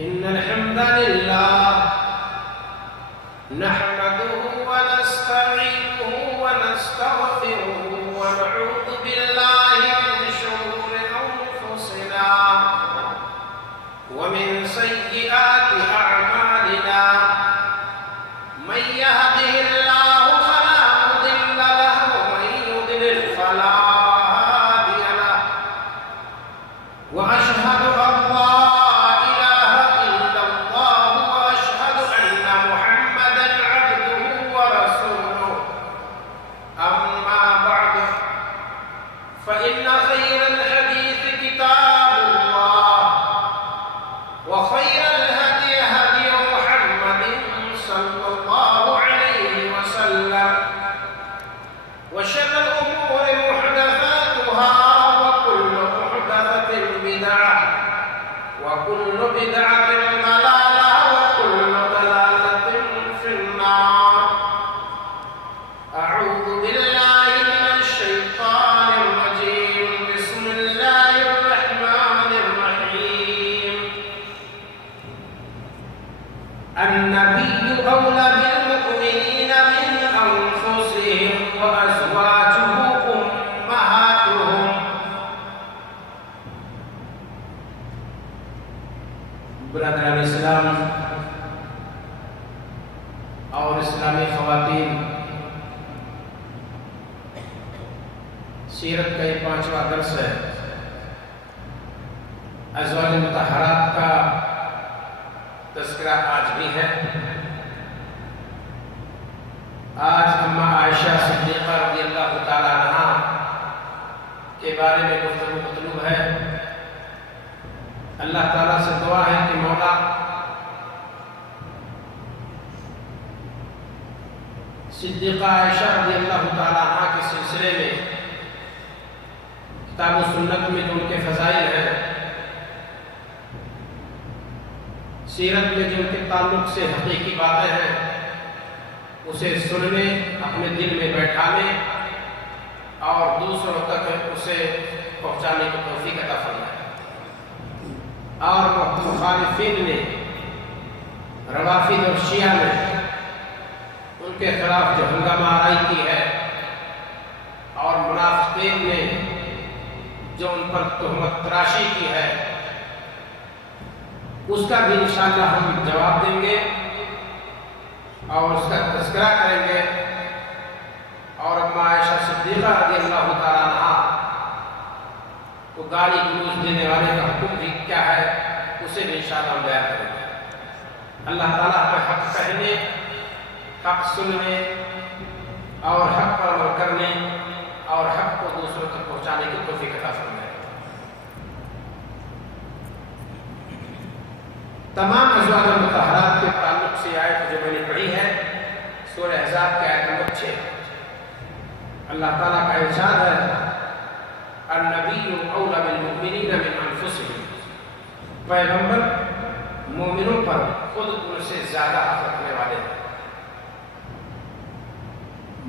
إن الحمد لله نحمده ونستعينه ونستغفره ونعوذ بالله من شرور أنفسنا ومن سيئات أعمالنا من يهده الله فلا مضل له ومن يضلل فلا هادي له وأشهد أن لا إله إلا الله وأشهد أن محمدا عبده ورسوله أما بعد فإن خير الحديث كتاب الله وخير الهدي هدي محمد صلى الله عليه وسلم وشر الأمور محدثاتها وكل محدثة بدعة وكل بدعة ضلالة وكل ضلالة في النار أعوذ بالله من الشيطان الرجيم بسم الله الرحمن الرحيم النبي أولى بالمؤمنين من أنفسهم وأزواجه أمهاتهم برادران اسلام اور اسلامی خواتین، سیرت کا یہ 5واں درس ہے۔ ازواج مطہرات کا تذکرہ آج بھی ہے۔ آج اماں عائشہ صدیقہ رضی اللہ تعالیٰ عنہا کے بارے میں گفتگو مطلوب ہے۔ اللہ تعالیٰ سے دعا ہے کہ مولا صدیقہ عائشہ رضی اللہ تعالیٰ عنہا کے سلسلے میں کتاب و سنت میں جو ان کے فضائل ہیں، سیرت میں جو ان کے تعلق سے حقیقی باتیں ہیں، اسے سننے، اپنے دل میں بیٹھانے اور دوسروں تک اسے پہنچانے کی توفیق عطا فرمائے۔ اور مخالفین نے، روافض اور شیعہ نے ان کے خلاف جو ہنگامہ آرائی کی ہے، اور منافقین نے جو ان پر تہمت تراشی کی ہے، اس کا بھی انشاءاللہ ہم جواب دیں گے اور اس کا تذکرہ کریں گے، اور اماں عائشہ صدیقہ رضی اللہ تعالیٰ عنہا کو گالی گلوچ دینے والے کا حکم بھی کیا ہے، اسے بھی انشاءاللہ ہم بیان کریں گے۔ اللہ تعالیٰ ہمیں حق کہنے، حق سننے اور حق پر عمل کرنے اور حق کو دوسروں تک پہنچانے کی توفیق عطا فرمائے۔ تمام ازواج مطہرات کے تعلق سے آیت جو میں نے پڑھی ہے، سورہ احزاب کی آیت نمبر 6۔ اللہ تعالیٰ کا ارشاد ہے، النبی اولی بالمؤمنین من انفسهم، پیغمبر مومنوں پر خود ان سے زیادہ حق رکھنے والے ہیں۔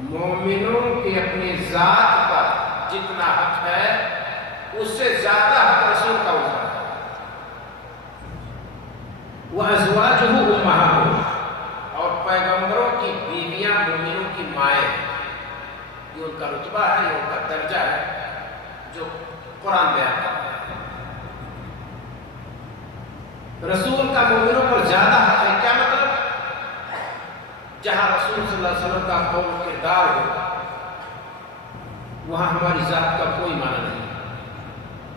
مومنوں کی اپنی ذات پر جتنا حق ہے، اس سے زیادہ حق رسول کا ہوتا ہے۔ وَأَزْوَاجُهُ أُمَّهَاتُهُمْ، اور پیغمبروں کی بیویاں مومنوں کی مائیں ہیں۔ یہ ان کا رتبہ ہے، یہ ان کا درجہ ہے جو قرآن بیان کرتا ہے۔ رسول کا مومنوں پر زیادہ حق ہے، کیا مطلب؟ جہاں رسول صلی اللہ علیہ وسلم کا قول و کردار ہو، وہاں ہماری ذات کا کوئی معنی نہیں،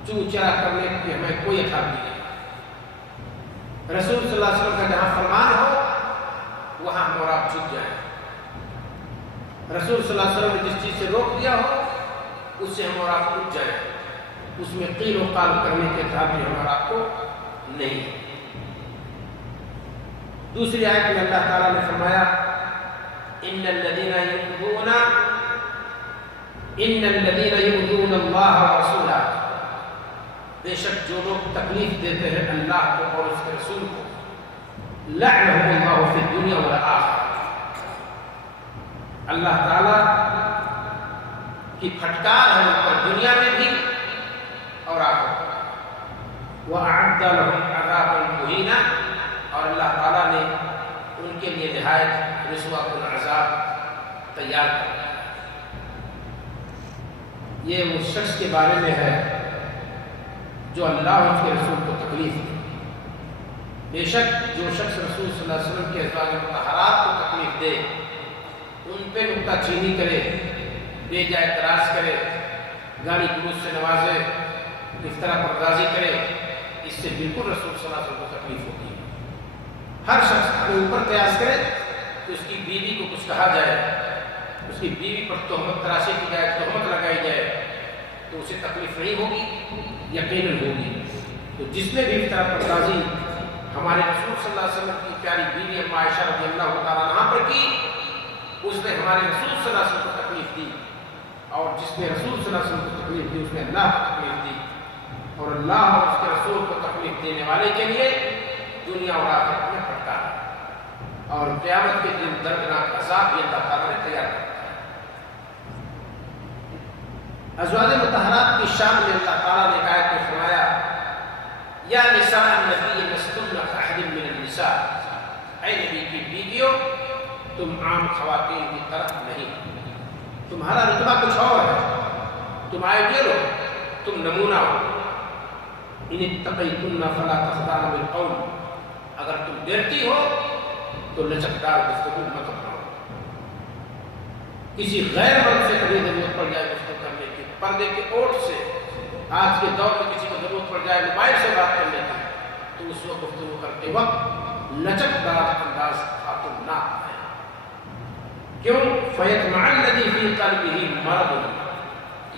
چوں چرا کرنے کی ہمیں کوئی اتھارٹی نہیں۔ رسول صلی اللہ علیہ وسلم کا جہاں فرمان ہو، وہاں ہم اور آپ جھک جائیں۔ رسول صلی اللہ علیہ وسلم نے جس چیز سے روک دیا ہو، اس سے ہم اور آپ اٹھ جائیں۔ اس میں قیل و قال کرنے کے اتھارٹی ہم اور آپ کو نہیں۔ دوسری آیت میں اللہ تعالیٰ نے فرمایا، ان الذین یؤذون اللہ ورسولہ، بے شک جو لوگ تکلیف دیتے ہیں اللہ کو اور اس کے رسول کو، لعنہم اللہ فی الدنیا والآخرہ، اللہ تعالیٰ کی پھٹکار ہے ان پر دنیا میں بھی اور آخرت میں۔ وَأَعَدَّ لَهُمْ عَذَابًا مُهِينًا، اور اللہ تعالیٰ نے ان کے لیے نہایت رسوا کن عذاب تیار کر دیا۔ یہ اس شخص کے بارے میں ہے جو اللہ اور اس کے رسول کو تکلیف دے۔ بے شک جو شخص رسول صلی اللہ علیہ وسلم کے ازواج مطہرات کو تکلیف دے، ان پہ نکتہ چینی کرے، بے جا اعتراض کرے، گالی گلوچ سے نوازے، افطرا پردازی کرے، اس سے بالکل رسول صلی اللہ علیہ وسلم کو تکلیف ہوتی ہے۔ ہر شخص اپنے اوپر قیاس کرے کہ اس کی بیوی کو کچھ کہا جائے، اس کی بیوی پر تہمت تراشی کی جائے، تہمت لگائی جائے، تو اسے تکلیف نہیں ہوگی؟ یقیناً ہوگی۔ تو جس نے بھی افطرا پردازی ہمارے رسول صلی اللہ علیہ وسلم کی پیاری بیوی اما عائشہ رضی اللہ تعالیٰ عنہا پر کی، اس نے ہمارے رسول صلی اللہ علیہ وسلم کو تکلیف دی، اور جس نے رسول صلی اللہ علیہ وسلم کو تکلیف دی اس نے اللہ کو تکلیف دی، اور اللہ اور اس کے رسول کو تکلیف دینے والے کے لیے دنیا اور آخرت میں پھٹکا ہے، اور قیامت کے دن دردناک عذاب بھی اللہ تعالیٰ نے تیار کیا۔ ازواج مطہرات کی شان میں اللہ تعالیٰ نے آیت میں فرمایا یا نساء النبی لستن کاحد من النساء، اے نبی کی بیویوں تم عام خواتین کی طرح نہیں، تمہارا رتبہ کچھ اور ہے، تم آئیڈیل ہو، تم نمونہ ہو۔ ان اتقیتن فلا تخضعن بالقول، اگر تم ڈرتی ہو تو لچکدار گفتگو مت کرو۔ کسی غیر مرد سے کبھی ضرورت پڑ جائے گفتگو کرنے کی، پردے کے اوٹ سے، آج کے دور میں کسی کو ضرورت پڑ جائے موبائل سے بات کرنے کی، تو اس وقت گفتگو کرتے وقت لچکدار انداز خاتون نہ آئے۔ کیوں؟ فَيَطْمَعَ الَّذِي فِي قَلْبِهِ مَرَضٌ،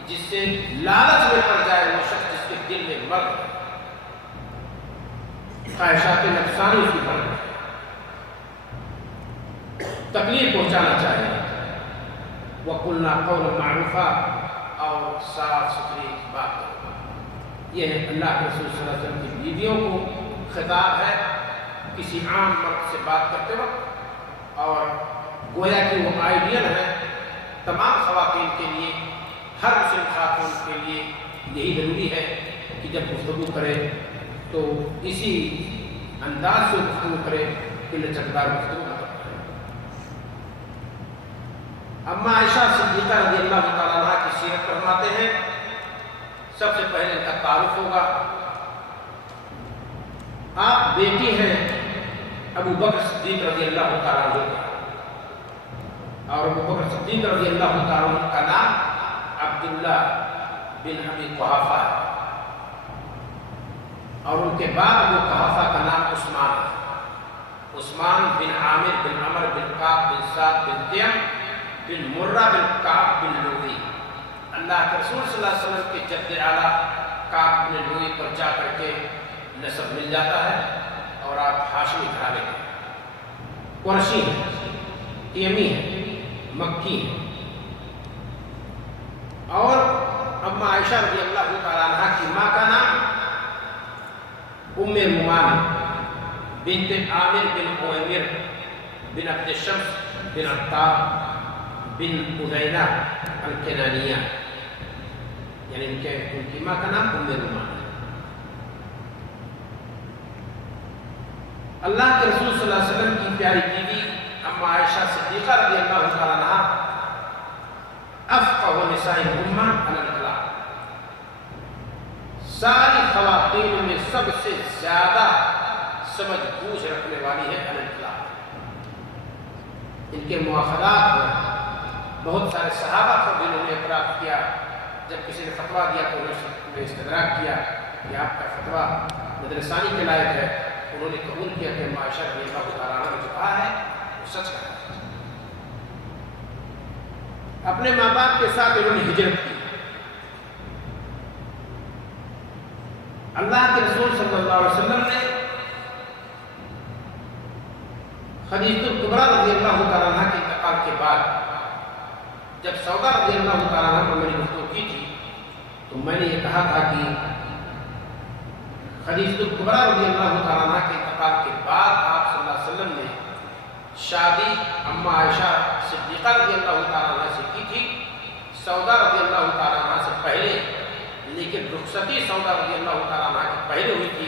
جس سے لالچ میں پڑ جائے وہ شخص جس کے دل میں مرض ہے، خواہشات نفسانی اس کی پڑ جائے، تکلیف پہنچانا چاہیے۔ وَقُلْنَا قَوْلًا مَعْرُوفًا، اور صاف ستھری بات کرو۔ یہ اللہ کے رسول صلی اللہ علیہ وسلم کی بیویوں کو خطاب ہے کسی عام مرد سے بات کرتے وقت، اور گویا کہ وہ آئیڈیل ہے تمام خواتین کے لیے، ہر مسلم خاتون کے لیے یہی ضروری ہے کہ جب گفتگو کرے تو اسی انداز سے گفتگو کرے کہ لچکدار گفتگو نہ کرے۔ اما عائشہ صدیقہ رضی اللہ تعالیٰ عنہ کی سیرت فرماتے ہیں، سب سے پہلے ان کا تعارف ہوگا۔ آپ بیٹی ہیں ابو بکر صدیق رضی اللہ تعالیٰ عنہ، اور ابو بکر صدیق رضی اللہ تعالیٰ عنہ کا نام عبداللہ بن ابی قحافہ ہے، اور ان کے بعد ابو قحافہ کا نام عثمان ہے، عثمان بن عامر بن عمر بن کعب بن سعد بن تیم بن مرہ بن کعب بن لوئی۔ اللہ کے رسول صلی اللہ علیہ وسلم کے جد اعلیٰ کعب بن لوئی پر جا کر کے نسب مل جاتا ہے، اور آپ ہاشمی گھرانے کے قرشی ہیں، تیمی ہیں، مکی ہیں۔ اور اما عائشہ رضی اللہ تعالیٰ عنہ کی ماں کا نام ام رومان بنت عامر بن عویمر بن عبد الشمس بن عطار بن عزینہ الکنانیہ، یعنی ان کی ماں کا نام ام رومان ہے۔ اللہ کے رسول صلی اللہ علیہ وسلم کی پیاری بیوی اما عائشہ صدیقہ رضی اللہ تعالیٰ عنہ افقہ نساء الامہ علی الاطلاق، ساری خواتین میں سب سے زیادہ سمجھ بوجھ رکھنے والی ہے علی الاطلاق۔ ان کے مواخذات میں بہت سارے صحابہ کو بھی انہوں نے اعتراف کیا، جب کسی نے فتویٰ دیا تو انہوں نے استدراک کیا کہ آپ کا فتویٰ مدرسانی کے لائق ہے، انہوں نے قبول کیا کہ اما عائشہ رضی اللہ تعالیٰ عنہ نے جو کہا ہے وہ سچ کہا ہے۔ اپنے ماں باپ کے ساتھ انہوں نے ہجرت کی۔ اللہ کے رسول صلی اللہ علیہ وسلم نے خدیجہ الکبریٰ رضی اللہ تعالیٰ عنہ کے انتقال کے بعد جب سودا رضی اللہ تعالیٰ عنہ پر میں نے گفتگو کی تھی تو میں نے یہ کہا تھا کہ خدیجہ الکبریٰ رضی اللہ تعالیٰ عنہ کے انتقال کے بعد آپ صلی اللہ علیہ وسلم نے شادی اما عائشہ صدیقہ رضی اللہ تعالیٰ عنہ سے کی تھی، سودا رضی اللہ تعالیٰ عنہ سے پہلے، لیکن رخصتی سودا رضی اللہ تعالیٰ عنہ کے پہلے ہوئی تھی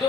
2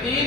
3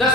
10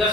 10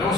9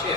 6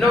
9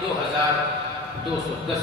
2210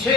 6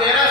13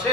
6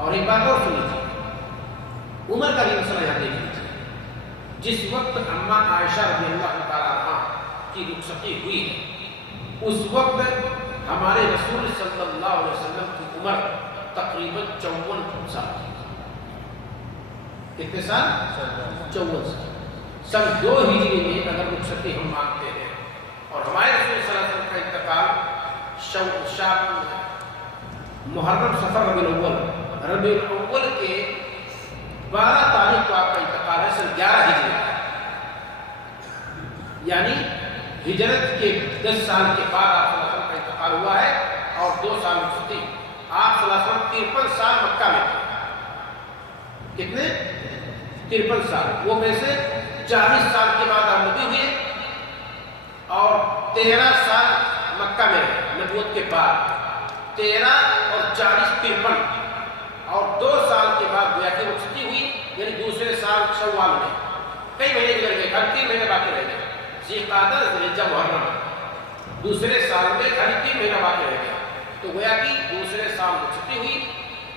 اور ایک بات اور سنی تھی، عمر کا بھی مسئلہ یہاں دیکھ لیجیے۔ جس وقت اما عائشہ رضی اللہ تعالیٰ عنہ کی رخصتی ہوئی اس وقت ہمارے رسول صلی اللہ علیہ وسلم کی عمر تقریباً 54 سال تھی۔ کتنے سال؟ 54 سال۔ سن 2 ہجری میں اگر رخصتی ہم مانتے ہیں اور ہمارے رسول صلی اللہ علیہ وسلم کا انتقال محرم صفر ربیع الاول کے 12 تاریخ کو آپ کا انتقال ہے، سن 11 ہجری، یعنی ہجرت کے 10 سال کے بعد آپ صلی اللہ علیہ وسلم کا انتقال ہوا ہے اور 2 سال رخصتی۔ آپ صلی اللہ علیہ وسلم 53 سال مکہ میں تھے۔ کتنے؟ 53 سال۔ وہ ویسے 40 سال کے بعد آپ نبی ہوئے اور 13 سال مکہ میں رہے نبوت کے بعد، 13 اور 40 53 اور 2 سال کے بعد گویا کہ رخصتی ہوئی، یعنی دوسرے سال شوال میں کئی مہینے گزر گئے، ہر 3 مہینے باقی رہ گئے، ذوالقعدہ ذوالحجہ محرم، دوسرے سال میں ہر 3 مہینہ باقی رہ گیا، تو گویا کہ دوسرے سال رخصتی ہوئی،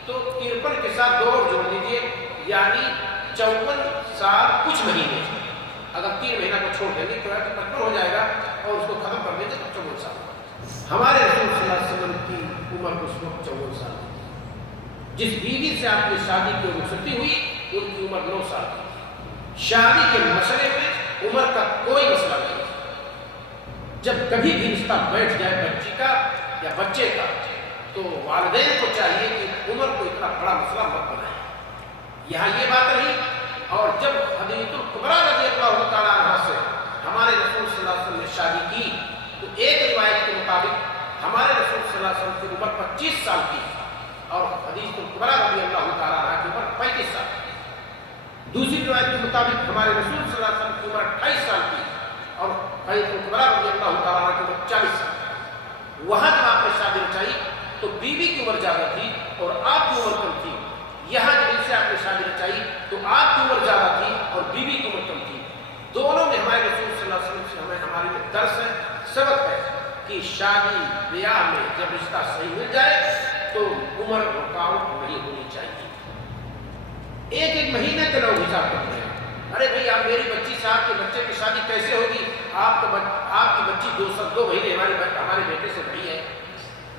تو 53 کے ساتھ 2 اور جوڑ دیجیے، یعنی 54 سال کچھ مہینے۔ اگر 3 مہینہ کو چھوڑ دیں گے تو 55 ہو جائے گا اور اس کو ختم کر دیں گے تو 54 سال۔ ہمارے رسول صلی اللہ علیہ وسلم کی عمر اس وقت 54 سال تھی۔ جس بیوی سے آپ کی شادی کی رخصتی ہوئی ان کی عمر 9 سال تھی۔ شادی کے مسئلے میں عمر کا کوئی مسئلہ نہیں، جب کبھی بھی رشتہ بیٹھ جائے بچی کا یا بچے کا تو والدین کو چاہیے کہ عمر کو اتنا بڑا مسئلہ مت بنائیں۔ یہاں یہ بات رہی، اور جب خدیجہ الکبریٰ رضی اللہ تعالیٰ عنہ سے ہمارے رسول صلی اللہ علیہ وسلم نے شادی کی تو ایک روایت کے مطابق ہمارے رسول صلی اللہ علیہ وسلم کی عمر 25 سال کی اور خدیجہ الکبریٰ رضی اللہ تعالیٰ عنہ کی عمر 35 سال کی۔ دوسری روایت کے مطابق ہمارے رسول صلی اللہ علیہ وسلم کی عمر 28 سال کی اور خدیجہ الکبریٰ رضی اللہ تعالیٰ عنہ کی عمر 40 سال کی۔ وہاں جب آپ نے شادی رچائی تو بیوی کی عمر زیادہ تھی اور آپ کی عمر کم تھی۔ یہاں جب ان سے آپ نے شادی رچائی تو آپ کی عمر زیادہ تھی اور بیوی کی عمر کم تھی۔ دونوں میں ہمارے رسول صلی اللہ علیہ وسلم سے ہمیں ہمارے لیے درس ہے، سبق ہے کہ شادی بیاہ میں جب رشتہ صحیح مل جائے تو عمر رکاوٹ نہیں ہونی چاہیے۔ ایک مہینے کے لوگ حساب کرتے ہیں، ارے بھائی آپ میری بچی سے آپ کے بچے کی شادی کیسے ہوگی؟ آپ کی بچی 2 مہینے ہمارے بیٹے سے بڑی ہے۔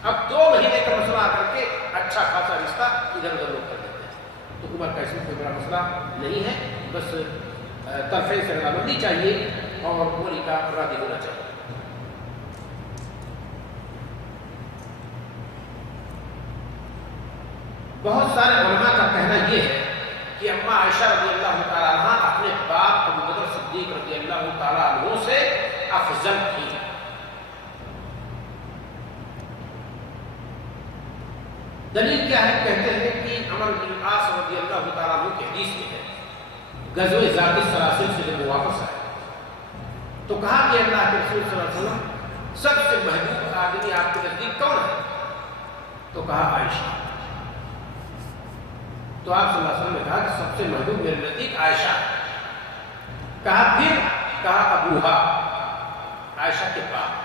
اب 2 مہینے کا مسئلہ آ کر کے اچھا خاصا رشتہ ادھر ادھر لوگ کر دیتے ہیں، تو عمر کا اس میں کوئی بڑا مسئلہ نہیں ہے، بس طرفین سے رضامندی چاہیے اور مولی کا راضی ہونا چاہیے۔ بہت سارے علماء کا کہنا یہ ہے کہ اما عائشہ رضی اللہ تعالیٰ عنہ اپنے باپ ابو بکر صدیق رضی اللہ تعالیٰ عنہ سے افضل تھی۔ دلیل کیا ہے؟ کہتے ہیں کہ عمرو بن العاص رضی اللہ تعالیٰ عنہ کی حدیث میں ہے، غزوہ ذات السلاسل سے جب واپس آئے تو کہا کہ اللہ کے رسول صلی اللہ علیہ وسلم سب سے محبوب آدمی آپ کے نزدیک کون ہے؟ تو کہا عائشہ۔ تو آپ صلی اللہ علیہ وسلم نے کہا کہ سب سے محبوب میرے نزدیک عائشہ۔ کہا پھر کہا ابوہا، عائشہ کے باپ۔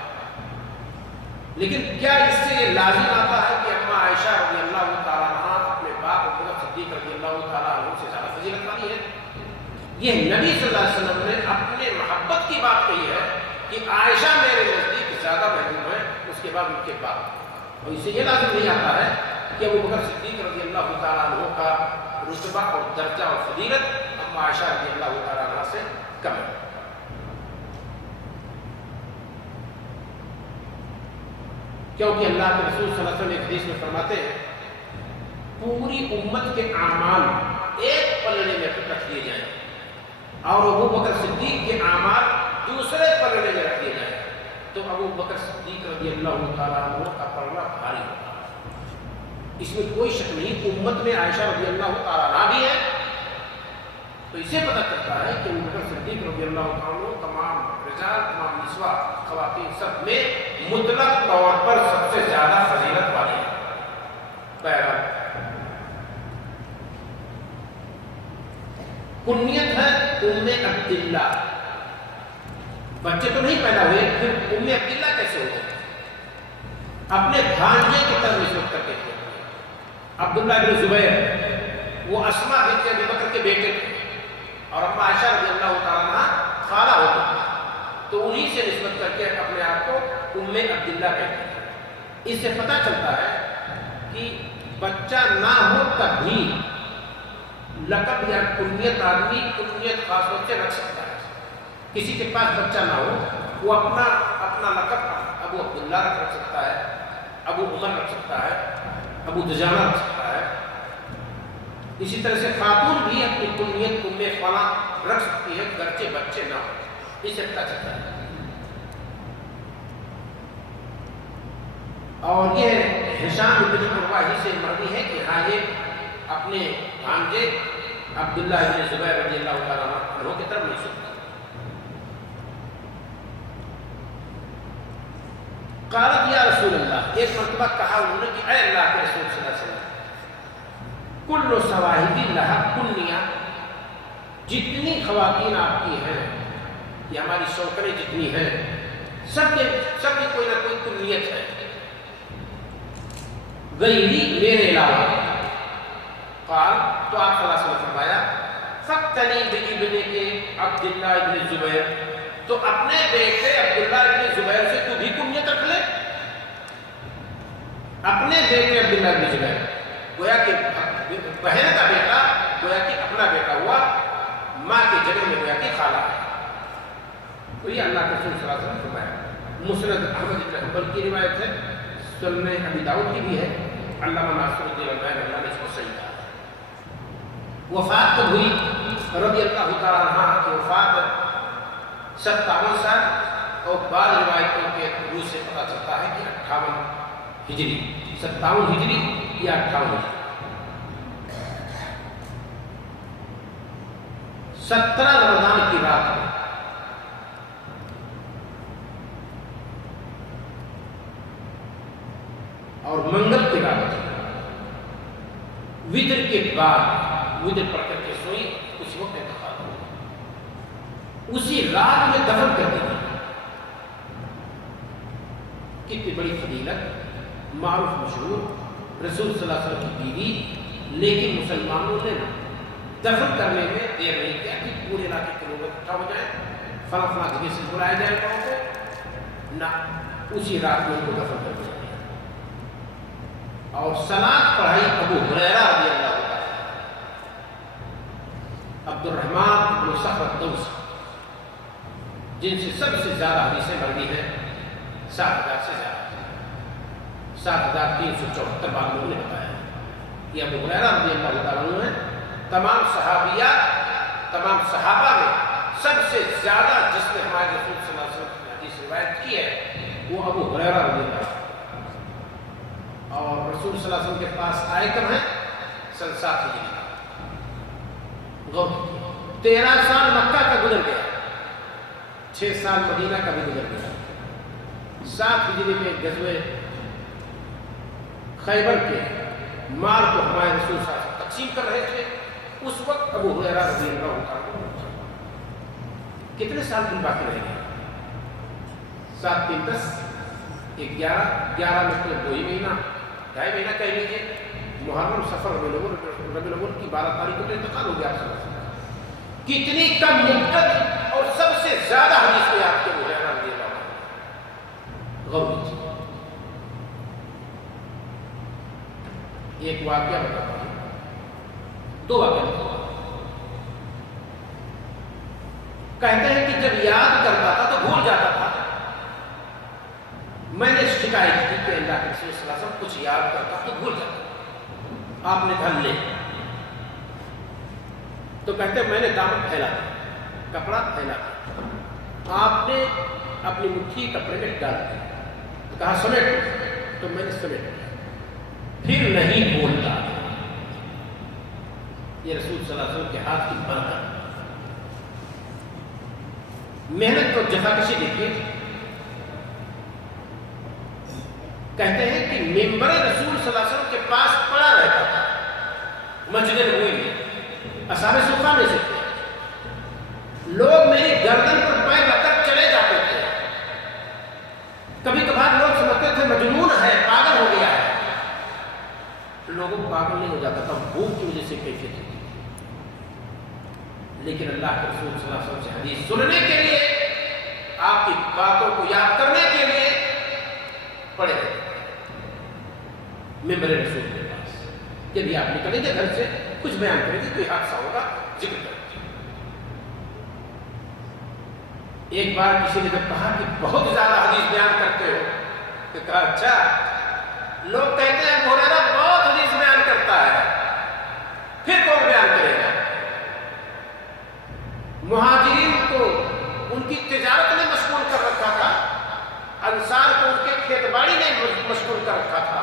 لیکن کیا اس سے یہ لازم آتا ہے کہ اما عائشہ رضی اللہ تعالیٰ عنہ اپنے باپ ابو بکر صدیق رضی اللہ تعالیٰ عنہ سے زیادہ فضیلت والی ہے؟ یہ نبی صلی اللہ علیہ وسلم نے اپنے محبت کی بات کہی ہے کہ عائشہ میرے نزدیک زیادہ محبوب ہے، اس کے بعد ان کے باپ، اور اس سے یہ لازم نہیں آتا ہے کہ ابو بکر صدیق رضی اللہ تعالیٰ عنہ کا رتبہ اور درجہ اور فضیلت اما عائشہ رضی اللہ تعالیٰ عنہ سے کم ہے۔ کیونکہ اللہ کے رسول صلی اللہ علیہ وسلم ایک حدیث میں فرماتے ہیں پوری امت کے اعمال ایک پلڑے میں رکھ دیے جائیں اور ابو بکر صدیق کے اعمال دوسرے پلڑے میں رکھ دیے جائیں تو ابو بکر صدیق رضی اللہ تعالیٰ عنہ کا پلڑا بھاری ہوگا۔ اس میں کوئی شک نہیں، امت میں عائشہ رضی اللہ تعالیٰ عنہ بھی ہے، تو اسے پتہ چلتا ہے کہ ابو بکر صدیق رضی اللہ تعالیٰ عنہ تمام رجال، تمام نسواء، خواتین سب میں مطلق طور پر سب سے زیادہ فضیلت والے ہیں۔ بہرحال کنیت ہے عبداللہ، بچے تو نہیں پیدا ہوئے، پھر عبداللہ کیسے ہو گئے؟ اپنے بھانجے کی طرف نسبت کر کے عبداللہ بن زبیر وہ اسما بنت ابی بکر کے بیٹے تھے اور اما عائشہ رضی اللہ تعالیٰ عنہ خالہ ہوتی تھی، تو انہی سے نسبت کر کے اپنے آپ کو ام عبداللہ کہتے ہیں۔ اس سے پتہ چلتا ہے کہ بچہ نہ ہو تب بھی لقب یا کنیت آدمی کنیت خاص طور سے رکھ سکتا ہے۔ کسی کے پاس بچہ نہ ہو وہ اپنا لقب ابو عبداللہ رکھ سکتا ہے، ابو عمر رکھ سکتا ہے، ابو دجانہ رکھ سکتا ہے۔ اسی طرح سے خاتون بھی اپنی کنیت ام فلاں رکھ سکتی ہے گرچہ بچے نہ ہو، اس سے پتہ چلتا ہے۔ اور یہ ہشام بن عروہ ہی سے مروی ہے کہ ہاں یہ اپنے بھانجے عبداللہ بن زبیر رضی اللہ تعالیٰ عنہ کی طرف منسوب تھا۔ قالت یا رسول اللہ، ایک مرتبہ کہا انہوں نے کہ اے اللہ کے رسول صلی اللہ علیہ وسلم، کل صواحب لہا کنیہ، جتنی خواتین آپ کی ہیں یا ہماری شوکریں جتنی ہیں سب کی کوئی نہ کوئی کنیت ہے، غیری میرے علاوہ۔ قال تو آپ صلی اللہ علیہ وسلم فرمایا فقتنی بابنک عبداللہ بن زبیر، تو اپنے بیٹے عبداللہ بن زبیر سے تو بھی کنیت رکھ لے۔ اپنے بیٹے عبداللہ بن زبیر گویا کہ بہن کا بیٹا گویا کہ اپنا بیٹا ہوا، ماں کے جگہ میں گویا کہ خالہ ہے۔ تو یہ اللہ کے رسول صلی اللہ علیہ وسلم فرمایا۔ مسند احمد بن حنبل کی روایت ہے، سنن ابی داؤد کی بھی ہے، علامہ ناصر الدین البانی نے اس کو صحیح کہا۔ وفات کب ہوئی رضی اللہ تعالیٰ عنہ کی وفات 57 سال، اور بعض روایتوں کے روح سے پتہ چلتا ہے کہ 58 ہجری، 57 ہجری یا 58 ہجری۔ 17 رمضان کی رات میں اور منگل کی رات وتر کے بعد وتر پڑھ کر کے سوئی، اس وقت انتقال ہوا، اسی رات میں دفن کر دی۔ کتنی بڑی فضیلت، معروف مشہور رسول صلی اللہ علیہ وسلم کی بیوی، لیکن مسلمانوں نے دفن کرنے میں دیر نہیں کیا کہ پورے علاقے کے لوگ اکٹھا ہو جائیں، فلاں فلاں جگہ سے بلایا جائے گاؤں کو، نہ اسی رات میں ان کو دفن کر دیا۔ اور صلاۃ پڑھائی ابو ہریرہ رضی اللہ عنہ، عبد الرحمن بن صخر الدوسی، جن سے سب سے زیادہ حدیثیں مروی ہیں، 7000 سے زیادہ، 7374 بعض لوگوں نے بتایا۔ یہ ابو ہریرہ رضی اللہ تعالیٰ عنہ ہے۔ تمام صحابیات، تمام صحابہ میں سب سے زیادہ جس نے ہمارے رسول صلی اللہ علیہ وسلم کی حدیث روایت کی ہے وہ ابو ہریرہ رضی اللہ عنہ۔ اور رسول صلی اللہ علیہ وسلم کے پاس آئے کب ہیں؟ سن 7 ہجری۔ 13 سال مکہ کا گزر گیا، 6 سال مدینہ کا بھی گزر گیا۔ 7 ہجری میں غزوہ خیبر کے مال کو ہمارے رسول صلی اللہ علیہ وسلم تقسیم کر رہے تھے، اس وقت ابو ہریرہ رضی اللہ عنہ کتنے سال دن باقی رہ گئے؟ 7 3 10 11 میں تو 2 ہی مہینہ، 2.5 مہینہ کہہ لیجیے۔ محرم صفر ربیع الاول کی 12 تاریخ کو تو انتقال ہو گیا آپ صلی اللہ علیہ وسلم۔ کتنی کم مدت اور سب سے زیادہ حدیث میں آپ کے ابو ہریرہ رضی اللہ عنہ۔ غور کیجیے، ایک واقعہ بتاتا ہوں، 2 واقعہ بتاتا ہوں۔ کہتے ہیں کہ جب یاد کرتا تھا تو بھول جاتا تھا۔ میں نے شکایت کی کہ اللہ کے رسول صلی اللہ علیہ وسلم کچھ یاد کرتا تو بھول جاتا، آپ نے دھن لے، تو کہتے میں نے دامن پھیلا دیا، کپڑا پھیلا دیا، آپ نے اپنی مٹھی کپڑے میں ڈال دیا، کہا سمیٹ، تو میں نے سمیٹ دیا، پھر نہیں بولتا۔ یہ رسول صلی اللہ علیہ وسلم کے ہاتھ کی برکت، محنت کو جفاکشی دیکھیے۔ کہتے ہیں کہ ممبر رسول صلی اللہ علیہ وسلم کے پاس پڑا رہتا تھا، مسجد نبوی میں، اصحاب صفہ میں سے تھے، لوگ میری گردن پر پیر رکھ کر چلے جاتے تھے، کبھی کبھار لوگ سمجھتے تھے مجنون ہے، پاگل ہو گیا ہے، لوگوں کو پاگل نہیں ہو جاتا تھا، بھوک کی وجہ سے کیفیت ہوتی تھی، لیکن اللہ کے رسول صلی اللہ علیہ وسلم سے حدیث سننے کے لیے، آپ کی باتوں کو یاد کرنے کے لیے پڑے ممبر رسول کے پاس، جب بھی آپ نکلیں گے گھر سے کچھ بیان کریں گے، کوئی حادثہ ہوگا ذکر کریں گے۔ ایک بار کسی نے جب کہا کہ بہت زیادہ حدیث بیان کرتے ہو، تو کہا اچھا، لوگ کہتے ہیں ابو ہریرہ بہت حدیث بیان کرتا ہے، پھر کون بیان کرے گا؟ مہاجرین کو ان کی تجارت نے مشغول کر رکھا تھا، انصار کو ان کے کھیت باڑی نے مشغول کر رکھا تھا،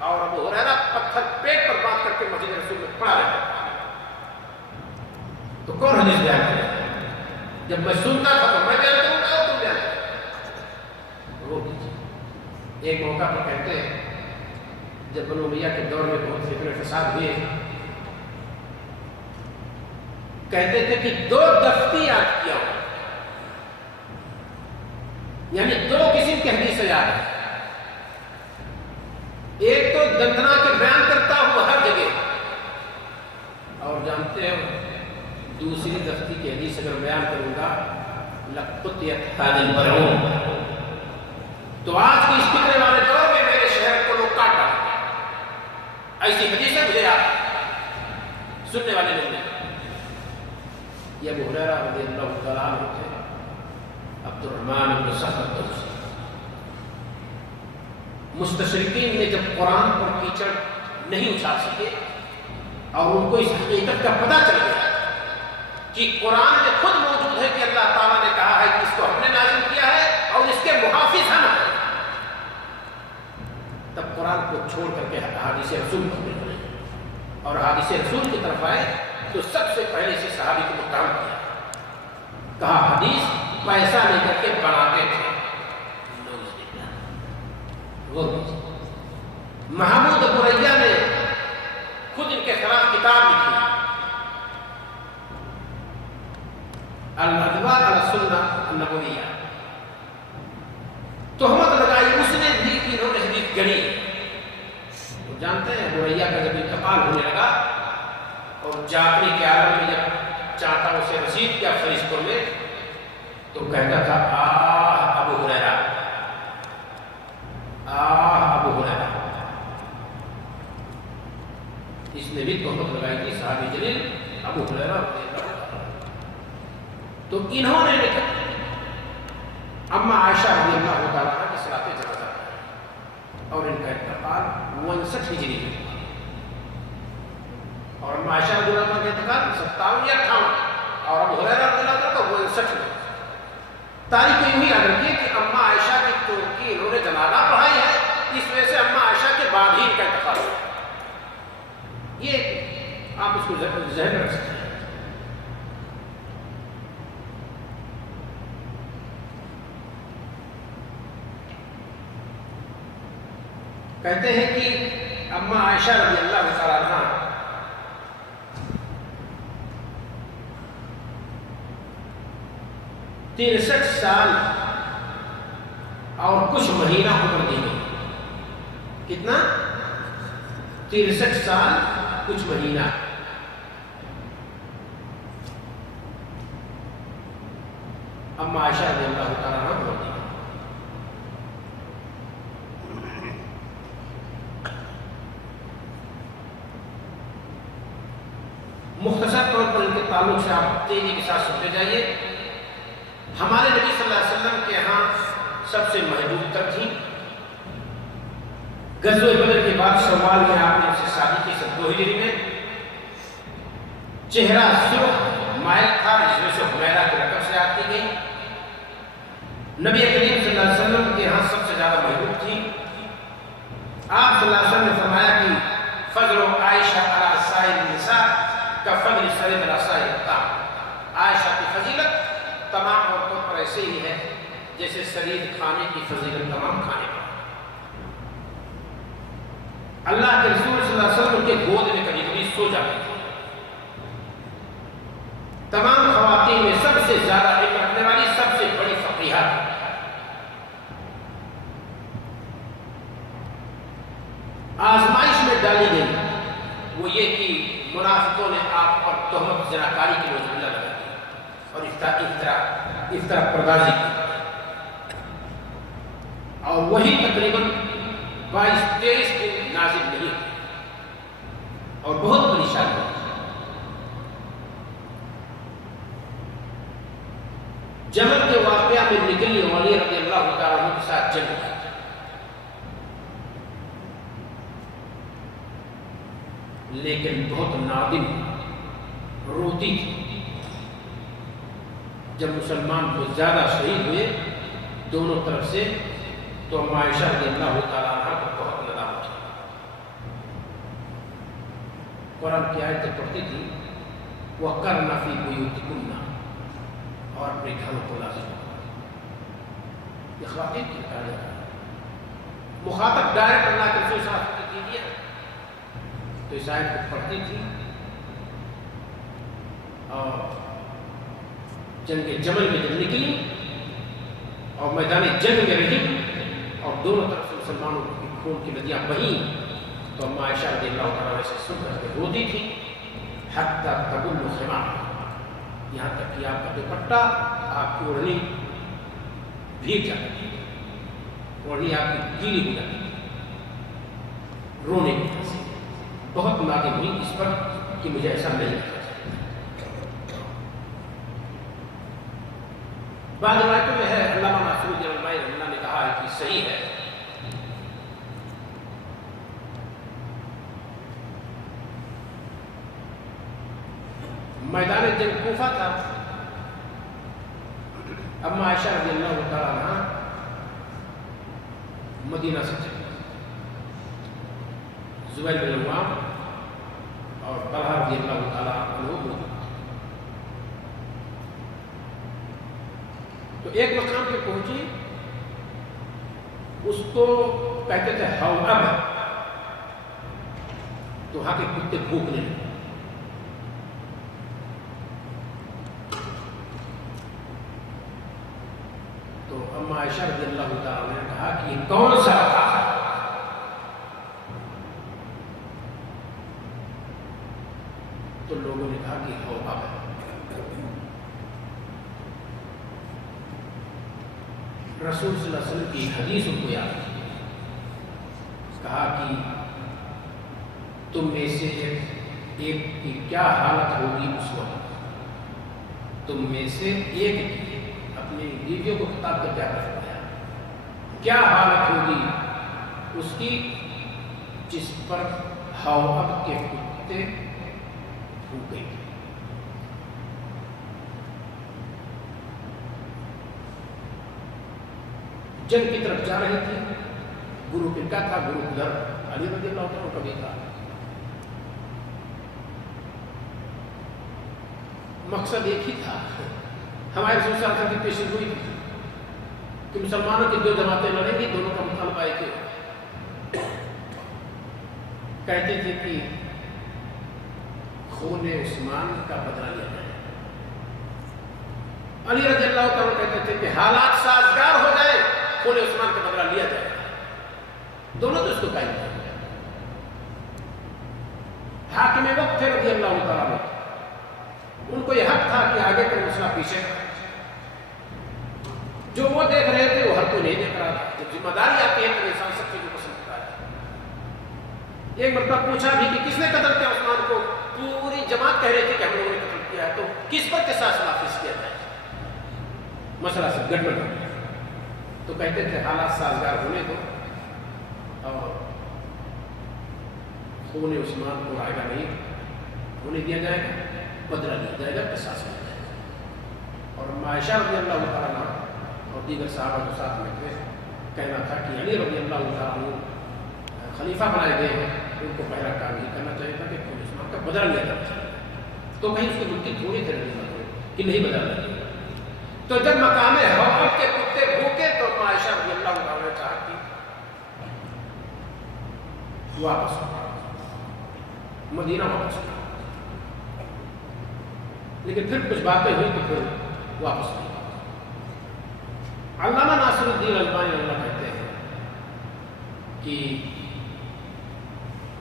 اور ابو ہریرہ پتھر پیٹ پر باندھ کر کے مسجد رسول میں پڑا رہتا تھا، تو کون حدیث بیان کرے گا؟ جب میں سنتا تھا تو میں بیان کروں گا اور تم بیان کرو۔ ایک موقع پر کہتے ہیں جب بنو امیہ کے دور میں بہت فتنے فساد ہوئے، کہتے تھے کہ 2 دفتی یاد کیا ہوں، یعنی 2 قسم کی حدیث یاد ہے، ایک تو دندنا کے بیان کرتا ہوں ہر جگہ، اور جانتے ہو دوسری دفتی کی حدیث اگر بیان کروں گا لقطیت هذا البرعون، تو آج کی اس فکرے والے دور میں میرے شہر کو لوگ کاٹ ڈالیں گے، ایسی حدیثیں مجھے یاد سننے والے لوگ نہیں۔ یہ ابو ہریرہ رضی اللہ تعالیٰ عنہ تھے، عبد الرحمن بن صخر الدوسی۔ مستشرقین نے جب قرآن پر کیچڑ نہیں اچھال سکے اور ان کو اس حقیقت کا پتہ چل گیا کہ قرآن میں خود موجود ہے کہ اللہ تعالیٰ نے کہا ہے کہ اس کو ہم نے نازل کیا ہے اور اس کے محافظ ہم ہیں، تب قرآن کو چھوڑ کر کے حدیث رسول کو ملے اور حدیث رسول کی طرف آئے تو سب سے پہلے سے صحابی کو متهم کیا، کہا حدیث پیسہ لے کر کے بناتے تھے۔ محمود ابوریہ نے خود ان کے خلاف کتاب لکھی، الادواء علی السنہ النبویہ، تہمت لگائی اس نے بھی کہ انہوں نے حدیث گڑی۔ تو جانتے ہیں ابوریہ کا جب انتقال ہونے لگا اور جعفری کے عالم میں جب چاہتا اسے رسید کیا فرشتوں میں، تو کہتا تھا آہ ابو ہریرہ، آہ ابو ہریرہ۔ اس نے بھی تہمت لگائی تھی صحابی جلیل ابو ہریرہ رضی اللہ عنہ۔ تو انہوں نے لکھا اما عائشہ رضی اللہ تعالیٰ عنہ کی صلاۃ جنازہ اور ان کا انتقال 59 ہجری میں، اور اما عائشہ رضی اللہ عنہ کا انتقال 57 یا 58، اور ابو ہریرہ رضی اللہ عنہ کا 59 میں۔ تاریخ کو یوں ہی یاد رکھیے کہ اما عائشہ کی انہوں نے جنازہ پڑھائی ہے، اس وجہ سے اما عائشہ کے بعد ہی ان کا انتقال ہوا۔ یہ آپ اس کو ذہن رکھ سکتے ہیں۔ کہتے ہیں کہ اما عائشہ رضی اللہ تعالیٰ عنہ ترسٹھ سال اور کچھ مہینہ عمر دی گئی۔ کتنا؟ 63 سال کچھ مہینہ۔ اما عائشہ رضی اللہ تعالیٰ عنہ عمر دی گئی۔ مختصر طور پر ان کے تعلق سے آپ تیزی کے ساتھ سنتے جائیے۔ ہمارے نبی صلی اللہ علیہ وسلم کے ہاں سب سے محبوب تر تھی۔ غزوہ بدر کے بعد شوال میں آپ نے ان سے شادی کی 2 ہجری میں۔ چہرہ سرخ مائل تھا، جس میں سے حمیرہ کے لقب سے یاد کی گئی۔ نبی کریم صلی اللہ علیہ وسلم کے ہاں سب سے زیادہ محبوب تھی۔ آپ صلی اللہ علیہ وسلم نے فرمایا کہ فضل عائشہ علی سائر النساء کا فضل سرید علی سائر الطعام۔ عائشہ کی فضیلت تمام عورتوں پر ایسے ہی ہے جیسے سرید کھانے کی فضیلت تمام کھانے پر۔ اللہ کے رسول صلی اللہ علیہ وسلم کے گود میں کبھی کبھی سو جاتے تھے۔ تمام خواتین میں سب سے زیادہ علم رکھنے والی سب سے بڑی فقیہہ، آزمائش میں ڈالی گئی وہ یہ کہ منافقوں نے آپ پر تہمت زناکاری کی نعوذ لگا دی اور افطرا پردازی کی، اور وہی تقریباً 22-23 دن نازل نہیں ہوئی اور بہت پریشان ہوئی۔ جمل کے واقعہ میں نکلی علی رضی اللہ تعالیٰ عنہ کے ساتھ جنگ ہوئی، لیکن بہت نادم روتی تھی۔ جب مسلمان بہت زیادہ شہید ہوئے دونوں طرف سے تو عائشہ رضی اللہ تعالیٰ عنہ کو بہت ندامت ہوئی۔ قرآن کی آیتیں پڑھتی تھی وَقَرْنَ فِي بُيُوتِكُنَّ، اور اپنے گھروں کو لازم یہ خواتین کی کہا جاتا ہے۔ مخاطب ڈائریکٹ اللہ کے رسول صلی اللہ علیہ وسلم کی ہے تو اس آیت کو پڑھتی تھی، اور جنگ جمل میں جب نکلی اور میدان جنگ میں رہی اور دونوں طرف سے مسلمانوں کی خون کی ندیاں بہیں تو اما عائشہ رضی اللہ تعالیٰ سے سن کر کے روتی تھی، حتی تبل خمار، یہاں تک کہ آپ کا دوپٹہ آپ کی اوڑھنی بھیگ جاتی تھی، اوڑھنی آپ کی گیلی ہو جاتی تھی رونے کی وجہ سے۔ بہت نادم ہوئی اس پر کہ مجھے ایسا نہیں لگتا۔ بعض روایتوں میں ہے، علامہ ناصر الدین البانی رحمہ اللہ نے کہا ہے کہ صحیح ہے، میدان جنگ کوفہ تھا، اما عائشہ رضی اللہ تعالیٰ عنہ مدینہ سے چلی، زبیر بن العوام اور طلحہ رضی اللہ تعالیٰ عنہ موجود تھے۔ تو ایک مقام پہ پہنچی، اس کو کہتے تھے حواب، تو وہاں کے کتے بھوکنے لگے، تو اما عائشہ رضی اللہ تعالیٰ نے کہا کہ یہ کون سا تھا؟ تو لوگوں نے کہا کہ حواب ہے۔ رسول صلی اللہ علیہ وسلم کی حدیث ان کو یاد کی، کہا کہ تم میں سے ایک کی کیا حالت ہوگی اس وقت، تم میں سے ایک کی اپنی بیویوں کو خطاب کر کیا فرمایا، کیا حالت ہوگی اس کی جس پر حواب کے کتے بھوکے۔ جنگ کی طرف جا رہی تھی، گروپ ان کا تھا، گروپ ادھر علی رضی اللہ عنہ کا بھی تھا۔ مقصد ایک ہی تھا، ہمارے رسول صلی اللہ علیہ وسلم کی پیشن گوئی تھی کہ مسلمانوں کی دو جماعتیں لڑیں گی، دونوں کا مطالبہ ایک ہے، کہتے تھے کہ خون عثمان کا بدلہ لیا جائے۔ علی رضی اللہ تعالیٰ کہتے تھے کہ حالات سازگار ہو جائے، خون عثمان کا بدلہ لیا جائے، دونوں تو اس کو قائم کیا۔ حاکم وقت تھے رضی اللہ تعالیٰ، ان کو یہ حق تھا کہ آگے کا مسئلہ پیچھے، جو وہ دیکھ رہے تھے وہ ہر کوئی نہیں دیکھ رہا تھا۔ جب ذمہ داری آتی ہے تو انسان سب چیزوں کو سمجھتا ہے۔ ایک مرتبہ پوچھا بھی کہ کس نے قتل کیا عثمان کو، پوری جماعت کہہ رہی تھی کہ ہم لوگوں نے قتل کیا ہے، تو کس پر قصاص نافذ کیا جائے؟ مسئلہ سے گڑبڑ ہو گیا، تو کہتے تھے حالات سازگار ہونے دو اور خون عثمان کو آئے گا نہیں ہونے دیا جائے گا، بدلہ لیا جائے گا، قصاص لیا جائے گا۔ اور عائشہ رضی اللہ تعالیٰ عنہ اور دیگر صحابہ جو ساتھ میں تھے، کہنا تھا کہ علی رضی اللہ تعالیٰ عنہ خلیفہ بنائے گئے ہیں، ان کو پہلا کام یہ کرنا چاہیے تھا کہ خون عثمان کا بدلہ لیا جانا چاہیے، تو کہیں اس کی ملکی تھوڑی تھی کہ نہیں بدلہ لیا۔ تو جب مقام حواب کے کتے بھوکے تو عائشہ رضی اللہ تعالیٰ نے چاہا کہ واپس مدینہ واپس، لیکن پھر کچھ باتیں ہوئی تو پھر واپس آئی۔ علامہ ناصر الدین البانی اللہ کہتے ہیں کہ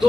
2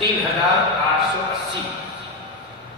3880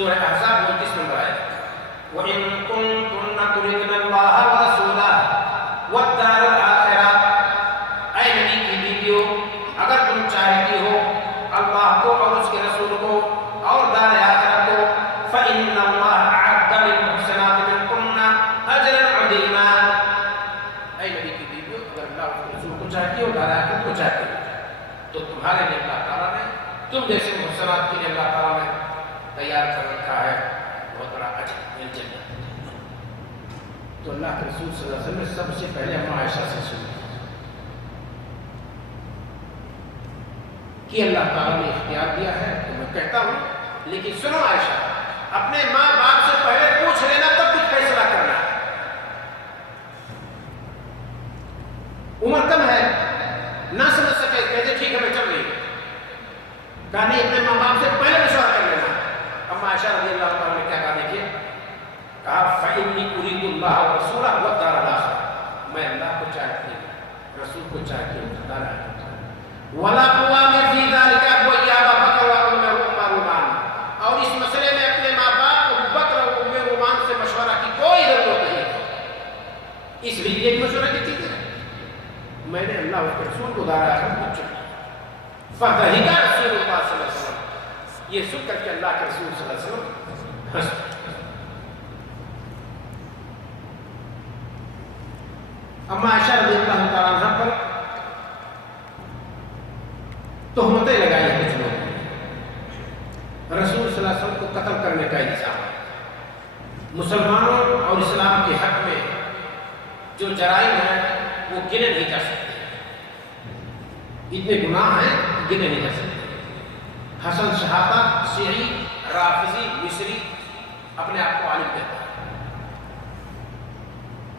سورہ احزاب 29 نمبر آیت وَإِن كُنتُنَّ تُرِدْنَ اللَّهَ وَرَسُولَهُ وَالدَّارَ الْآخِرَةَ اے نبی کی بیویوں اگر تم چاہتی ہو اللہ کو اور اس کے رسول کو اور دار آخرت کو فَإِنَّ اللَّهَ أَعَدَّ لِلْمُحْسِنَاتِ مِنكُنَّ أَجْرًا عَظِيمًا اے نبی کی بیویوں اگر اللہ اور اس کے رسول کو چاہتی ہو دار آخرت کو چاہتی ہو تو تمہارے لیے اللہ تعالیٰ نے تم جیسے محسنات کے لیے اللہ تعالیٰ نے تیار کر رکھا ہے بہت بڑا اجر جنت. تو اللہ کے رسول صلی اللہ علیہ وسلم نے سب سے پہلے اما عائشہ سے سنی کہ اللہ تعالیٰ نے اختیار دیا ہے تو میں کہتا ہوں لیکن سنو عائشہ اپنے ماں باپ سے پہلے پوچھ لینا تب کچھ فیصلہ کرنا. عمر کم ہے نہ سمجھ سکے کہتے ٹھیک ہے میں چل رہی ہوں کہا نہیں اپنے ماں باپ سے پہلے مشورہ کر لینا. اما عائشہ رضی اللہ عنہ نے کیا کہا دیکھیے کہا فَإِنِّي أُرِيدُ اللَّهَ وَرَسُولَهُ وَالدَّارَ الْآخِرَةَ میں اللہ کو چاہتی ہوں رسول کو چاہتی ہوں دار آخرت وَلَا أُوَامِرُ فِي ذَلِكَ أَبَوَيَّ أَبَا بَكْرَ وَأُمَّ رُومَانَ اور اس مسئلے میں اپنے ماں باپ ابو بکر اور ام رومان سے مشورہ کی کوئی ضرورت نہیں ہے. اس لیے ایک مشورہ کی چیز ہے میں نے اللہ اور رسول کو دار آخرت کو چنا. فَضَحِكَ رسول اللہ صلی اللہ علیہ وسلم یہ سن کر کے اللہ کے رسول صلی اللہ علیہ وسلم ہنس. اما عائشہ رضی اللہ تعالیٰ عنہ پر تہمتیں لگائی ہیں کچھ لوگوں نے. رسول صلی اللہ علیہ وسلم کو قتل کرنے کا الزام مسلمانوں اور اسلام کے حق میں جو جرائم ہیں وہ گنے نہیں جا سکتے. اتنے گناہ ہیں گنے نہیں جا سکتے. حسن شہادہ شیعی رافضی مصری اپنے آپ کو عالم کہتا ہے.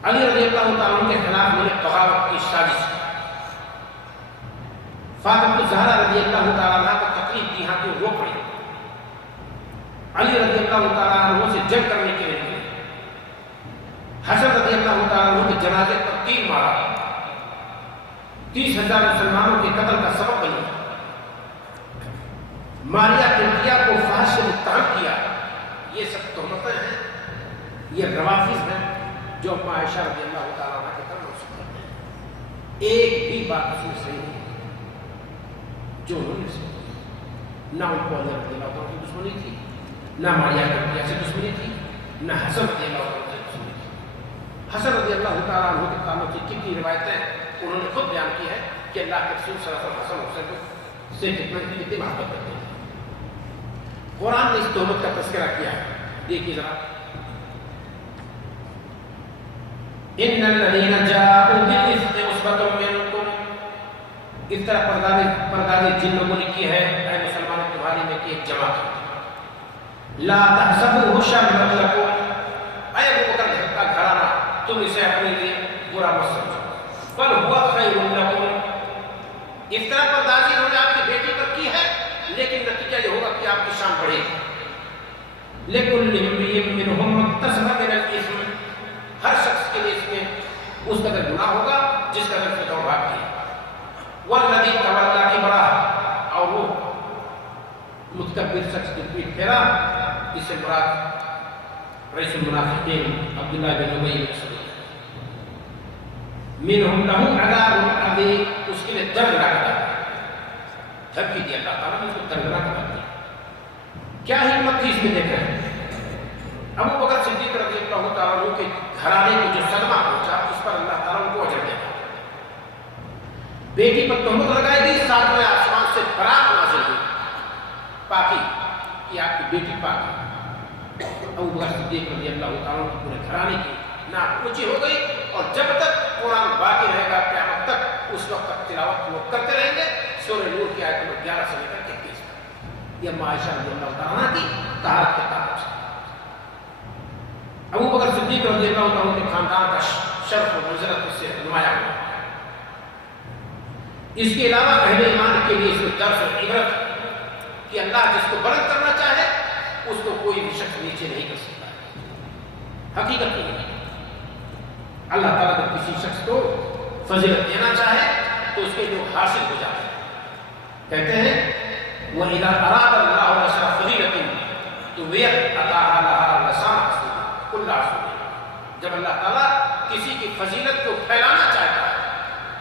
علی رضی اللہ تعالیٰ عنہ کے خلاف انہوں نے بغاوت کی سازش کی. فاطمہ الزہرا رضی اللہ تعالیٰ عنہ کو تکلیف دی ہاں کہ وہ پڑی. علی رضی اللہ تعالیٰ عنہ سے جنگ کرنے کے لیے نکلے. حسن رضی اللہ تعالیٰ عنہ کے جنازے پر تیر مارا 30,000 مسلمانوں کے قتل کا سبب بنی. ماریہ ترکیہ کو فحش سے متهم کیا. یہ سب تہمتیں ہیں یہ روافض ہیں جو اما عائشہ رضی اللہ تعالیٰ عنہ کے طرف منسوب کرتے ہیں. ایک بھی بات اس میں صحیح نہیں جو انہوں نے سنا. نہ ان کو علی رضی اللہ عنہ کی دشمنی تھی نہ ماریہ ترکیہ سے دشمنی تھی نہ حسن رضی اللہ عنہ سے دشمنی تھی. حسن رضی اللہ تعالیٰ عنہ کے تعلق سے کتنی روایتیں انہوں نے خود بیان کی ہے کہ اللہ کے رسول صلی اللہ علیہ وسلم حسن حسین سے کتنی محبت کرتے ہیں. قرآن نے اس تہمت کا تذکرہ کیا ہے. دیکھیے ذرا ان الذين جاءوا بالافك عصبة منكم اس طرح پردادی جن لوگوں نے کی ہے اے مسلمانوں تمہاری میں کی ایک جماعت لا تحسبوه شرا لكم اے ابو بکر کا گھرانہ تم اسے اپنے لیے برا مت سمجھو بل هو خیر لكم. اس طرح پردازی انہوں نے آپ کی بیٹی پر کی ہے لیکن نتیجہ یہ ہوگا کہ آپ کی شان بڑھے گی. لِكُلِّ امْرِئٍ مِّنْهُمْ مَا اكْتَسَبَ مِنَ الْإِثْمِ ہر شخص کے لیے اس میں اس قدر گناہ ہوگا جس قدر سے دوڑ بھاگ کی. وَالَّذِي تَوَلَّىٰ كِبْرَهُ اور وہ متکبر شخص کی پیٹھ پھیرا اس سے مراد رئیس المنافقین عبداللہ بن ابی بن سلول. مِنْهُمْ لَهُ عَذَابٌ عَظِيمٌ اس کے لیے دردناک عذاب دھمکی دی اللہ تعالیٰ نے اس کو دردناک عذاب دی. کیا حکمت تھی اس میں دیکھ رہے ہیں. ابو بکر صدیق رضی اللہ تعالیٰ عنہ کے گھرانے کو جو صدمہ پہنچا اس پر اللہ تعالیٰ ان کو اجر دے گا. بیٹی پر تہمت لگائی گئی ساتویں آسمان سے برات نازل ہوئی پاکی کہ آپ کی بیٹی پاک ہے. ابو بکر صدیق رضی اللہ تعالیٰ عنہ پورے گھرانے کی ناک اونچی ہو گئی اور جب تک قرآن باقی رہے گا قیامت تک اس وقت تک تلاوت وہ کرتے رہیں گے. سورہ نور کی آیت نمبر 11 سے لے کر 21 تک یہ اما عائشہ رضی اللہ تعالیٰ عنہ کی طہارت کے تعلق سے. ابو بکر صدیق رضی اللہ عنہ کے خاندان کا شرف و منزلت اس سے نمایاں ہوا. اس کے علاوہ اہل ایمان کے لیے اس میں درس و عبرت کہ اللہ جس کو بلند کرنا چاہے اس کو کوئی بھی شخص نیچے نہیں کر سکتا. حقیقت نہیں. اللہ تعالیٰ جب کسی شخص کو فضیلت دینا چاہے تو اس کے جو حاصل ہو جاتا ہے. کہتے ہیں وَإِذَا أَرَادَ اللَّهُ نَشْرَ فَضِيلَةٍ تو جب اللہ تعالیٰ کسی کی فضیلت کو پھیلانا چاہتا ہے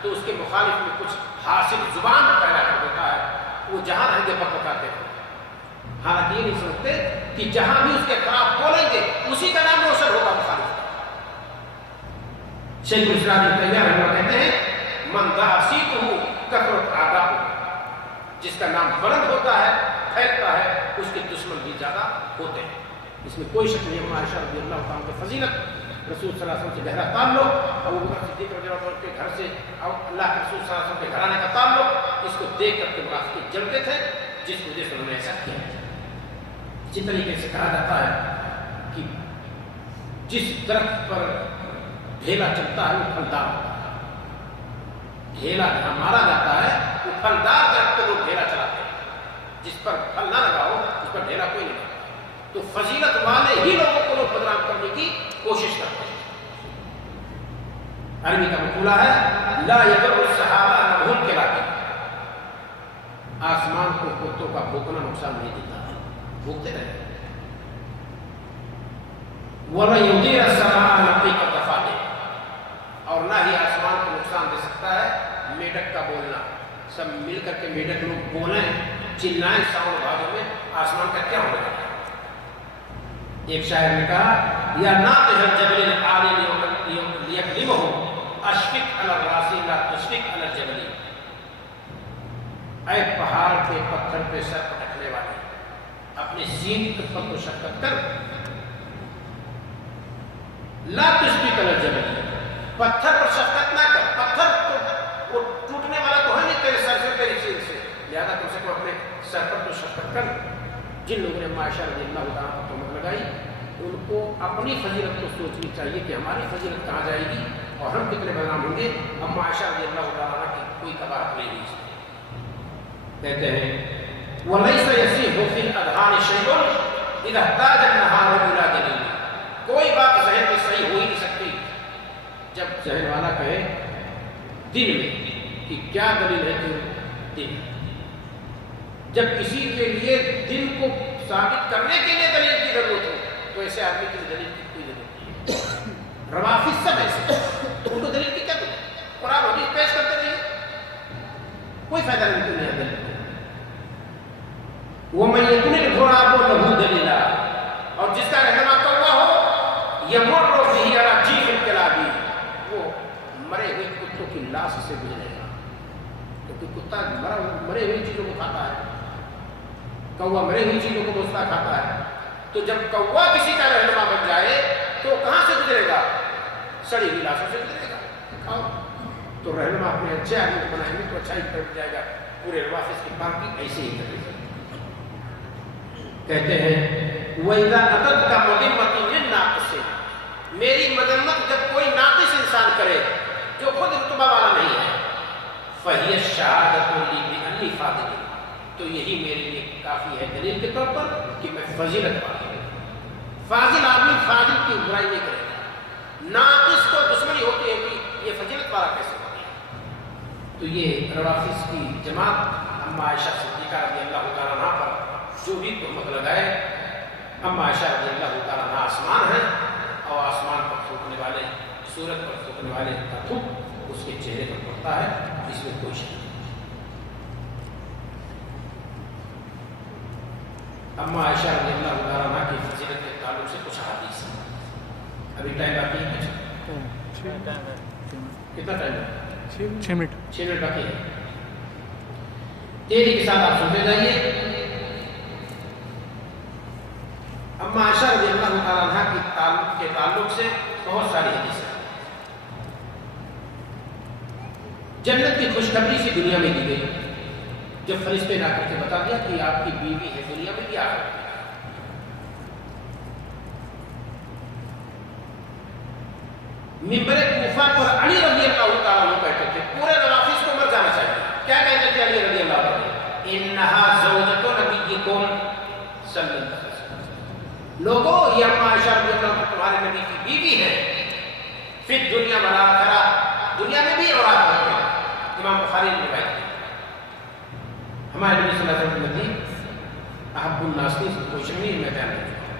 تو اس کے مخالف میں کچھ حاصل زبان پیدا کر دیتا ہے، وہ جہاں رہیں گے بکاتے ہیں، حالانکہ یہ نہیں سمجھتے کہ جہاں بھی اس کے خلاف بولیں گے اسی کا نام روشن ہوگا مخالف۔ شیخ الاسلام ابن تیمیہ رحمہ اللہ کہتے ہیں من دعا صیتہ کثرت اعداؤہ، جس کا نام بلند ہوتا ہے پھیلتا ہے اس کے دشمن بھی زیادہ ہوتے ہیں۔ اس میں کوئی شک نہیں ہے۔ عائشہ رضی اللہ تعالیٰ کی فضیلت، رسول صلی اللہ علیہ وسلم سے گہرا تعلق، ابو بکر صدیق رضی اللہ عنہ کے گھر سے اور اللہ کے رسول صلی اللہ علیہ وسلم کے گھرانے کا تعلق، اس کو دیکھ کر کے منافقین جلتے تھے، جس وجہ سے انہوں نے ایسا کیا۔ اسی طریقے سے کہا جاتا ہے کہ جس درخت پر ڈھیلا چلتا ہے وہ پھلدار ہوتا ہے۔ ڈھیلا جہاں مارا جاتا ہے وہ پھلدار درخت پر لوگ ڈھیلا چلاتے ہیں، جس پر پھل نہ لگا ہو اس پر ڈھیلا کوئی نہیں لگا۔ تو فضیلت والے ہی لوگوں کو لوگ بدنام کرنے کی کوشش کرتے ہیں۔ عربی کا مقولہ ہے لا یضر السحابہ نبھون کے لاگے، آسمان کو کتوں کا بھونکنا نقصان نہیں دیتا، بھونکتے رہے۔ وَلَا يُضِيرَ السَّمَاءَ نَقِيقَ الضَّفَادِعِ، اور نہ ہی آسمان کو نقصان دے سکتا ہے میڈک کا بولنا۔ سب مل کر کے میڈک لوگ بولیں، چلائیں ساؤنڈ بھاگوں میں، آسمان کا کیا ہونے لگا۔ ایک شاعر نے کہا یا ناطح الجبل العالی لیکلمہ اشفق علی الراسی لا تشفق علی الجبل، اے پہاڑ کے پتھر پہ سر پٹکنے والے، اپنے سین پر تو شفقت کر، لا تشفق علی الجبل، پتھر پر شفقت نہ کر، پتھر تو وہ ٹوٹنے والا تو ہے نہیں تیرے سر سے تیری سین سے، لہذا تم سے کو اپنے سر پر تو شفقت کر۔ جن لوگوں نے عائشہ رضی اللہ تعالیٰ پر تہمت لگائی ان کو اپنی فضیلت کو سوچنی چاہیے کہ ہماری فضیلت کہاں جائے گی اور ہم کتنے بدنام ہوں گے۔ ہم عائشہ رضی اللہ تعالیٰ کی کوئی قباحت نہیں ہوئی۔ کہتے ہیں وَلَيْسَ يَسِيحُ فِي الْأَذْهَانِ شَيْءٌ إِذَا احْتَاجَ النَّهَارُ إِلَىٰ دَلِيلٍ، کوئی بات ذہن میں صحیح ہو ہی نہیں سکتی جب ذہن والا کہے دن میں کہ کیا دلیل ہے کہ دن، جب کسی کے لیے دن کو ثابت کرنے کے لیے دلیل کی ضرورت ہو تو ایسے آدمی کے لیے دلیل کی کوئی ضرورت نہیں ہے۔ روافض سب ایسے ان کو دلیل کی کیا ضرورت، قرآن حدیث پیش کرتے رہیے، کوئی فائدہ نہیں ہے دلیل کو۔ وَمَن يَكُنِ الْغُرَابُ لَهُ دَلِيلًا، اور جس کا رہنما کوّا ہو يَمُرُّ بِهِ عَلَىٰ جِيفِ الْكَلَابِ، وہ مرے ہوئے کتوں کی لاش سے گزرے گا، کیونکہ کتا مرے ہوئی چیزوں کو کھاتا ہے، کوا مرے ہوئی چیزوں کو دوستا کھاتا ہے، تو جب کوا کسی کا رہنما بن جائے تو کہاں سے گزرے گا، سڑی ہوئی لاشوں سے گزرے گا۔ کھاؤ تو رہنما اپنے اچھے آدمی کو بنائیں گے تو اچھا ہی کر جائے گا۔ پورے روافض کی پارٹی ایسے ہی کرے گی۔ کہتے ہیں وَإِذَا أَتَتْكَ مُذِمَّةٌ مِّن نَاقِصٍ، میری مذمت جب کوئی ناقص انسان کرے جو خود رتبہ والا نہیں ہے، فَهِيَ الشَّهَادَةُ لِي بِأَنِّي فَاضِلٌ، تو یہی میرے لیے کافی ہے دلیل کے طور پر کہ میں فضیلت والا ہوں۔ فاضل آدمی فاضل کی برائی نہیں کرے گا، ناقص کو دشمنی ہوتی ہے کہ یہ فضیلت والا کیسے ہوتی ہے۔ تو یہ روافض کی جماعت اما عائشہ صدیقہ رضی اللہ تعالیٰ عنہ پر جو بھی تہمت لگائے، اما عائشہ رضی اللہ تعالیٰ عنہ آسمان ہے اور آسمان پر تھوکنے والے، سورج پر تھوکنے والے کا تھوک اس کے چہرے پر پڑتا ہے، اس میں کوئی شک نہیں۔ اما عائشہ رضی اللہ تعالیٰ عنہ کی فضیلت کے تعلق سے کچھ حدیث ہیں۔ ابھی ٹائم باقی ہے کچھ؟ کتنا ٹائم ہے؟ 6 منٹ 6 منٹ باقی ہے۔ تیزی کے ساتھ آپ سنتے جائیے۔ اما عائشہ رضی اللہ تعالیٰ عنہ کے تعلق سے بہت ساری حدیث ہیں۔ جنت کی خوشخبری سی دنیا میں دی گئی جب فرشتے نے آ کر کے بتا دیا کہ آپ کی بیوی ہے دنیا میں کیا ہے۔ منبر کوفہ پر علی رضی اللہ تعالیٰ عنہ کہتے تھے پورے روافض کو مر جانا چاہیے۔ کیا کہتے تھے علی رضی اللہ عنہ؟ انہا زوجۃ نبیکم صلی اللہ علیہ وسلم، لوگوں یہ اما عائشہ رضی اللہ عنہ تمہارے نبی کی بیوی ہے، پھر دنیا والآخرہ، دنیا میں بھی اور آخرت میں۔ امام بخاری نے روایت کی۔ ہمارے نبی صلی اللہ علیہ وسلم نے احب الناس کی کوئی شک نہیں، میں بیان کر چکا ہوں۔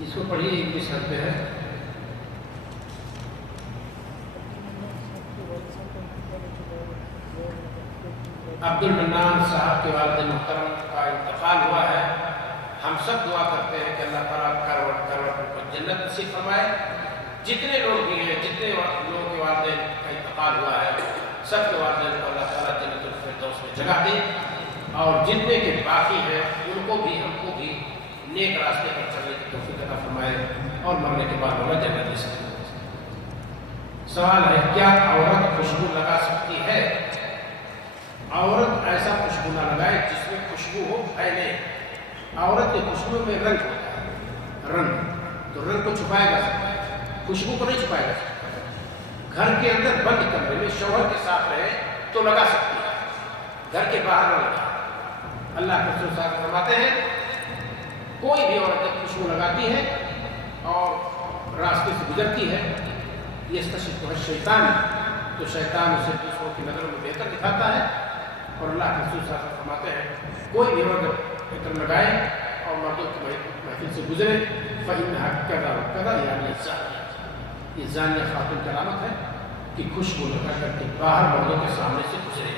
اس کو پڑھیے، انگلش کرتے ہیں۔ عبد المنان صاحب کے والد محترم کا انتقال ہوا ہے۔ ہم سب دعا کرتے ہیں کہ اللہ تعالیٰ کروٹ کو جنت نصیب فرمائے۔ جتنے لوگ بھی ہیں، جتنے لوگوں کے والدین کا انتقال ہوا ہے، سب کے والدین کو اللہ تعالیٰ جنت الفردوس میں جگہ دے، اور جتنے کے باقی ہیں ان کو بھی، ہم کو بھی نیک راستے پر چلنے کی توفیق عطا فرمائے، اور مرنے کے بعد ہوگا جنت نصیب۔ سوال ہے، کیا عورت خوشبو لگا سکتی ہے؟ عورت ایسا خوشبو نہ لگائے جس میں خوشبو ہو پھیلے۔ عورت کی خوشبو میں رنگ ہوتا ہے، رنگ تو رنگ کو چھپائے گا سکتا ہے، خوشبو کو نہیں چھپائے گا سکتا۔ گھر کے اندر بند کمرے میں شوہر کے ساتھ رہے تو لگا سکتی ہے، گھر کے باہر نہ لگا۔ اللہ کے رسول صاحب فرماتے ہیں کوئی بھی عورت جب خوشبو لگاتی ہے اور راستے سے گزرتی ہے، یہ استشفاء شیطان، تو شیطان اسے دوسروں کی نظروں میں بہتر دکھاتا ہے، اور اللہ کے رسول صلی اللہ علیہ وسلم فرماتے ہیں کوئی بھی عورت عطر لگائے اور مردوں کی محفل سے گزرے فإنها كذا وكذا یعنی زانیہ، یہ زانیہ خاتون کی علامت ہے کہ خوشبو لگا کر کے باہر مردوں کے سامنے سے گزرے،